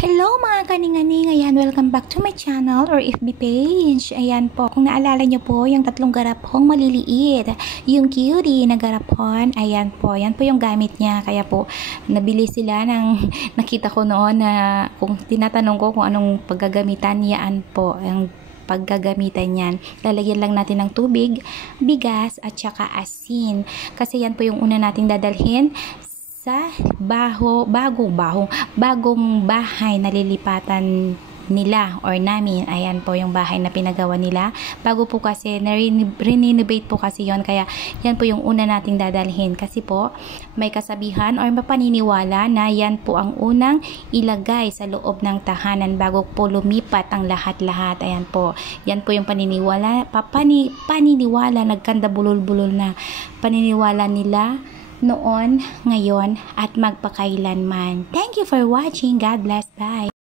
Hello mga kaninganing, ayan, welcome back to my channel or FB page. Ayan po, kung naalala nyo po yung tatlong garapong maliliit, yung cutie na garapon, ayan po yung gamit niya. Kaya po, nabili sila ng, nakita ko noon na kung tinatanong ko kung anong paggagamitan, yaan po, ang paggagamitan niyan. Lalagyan lang natin ng tubig, bigas, at saka asin. Kasi yan po yung una nating dadalhin sa bagong bahay na lilipatan nila or namin. Ayan po yung bahay na pinagawa nila. Bago po kasi, renovate po kasi yon, kaya yan po yung una nating dadalhin. Kasi po, may kasabihan or mapaniniwala na yan po ang unang ilagay sa loob ng tahanan bago po lumipat ang lahat-lahat. Ayan po. Yan po yung paniniwala, paniniwala, nagkanda bulol-bulol na paniniwala nila noon, ngayon, at magpakailanman. Thank you for watching. God bless. Bye.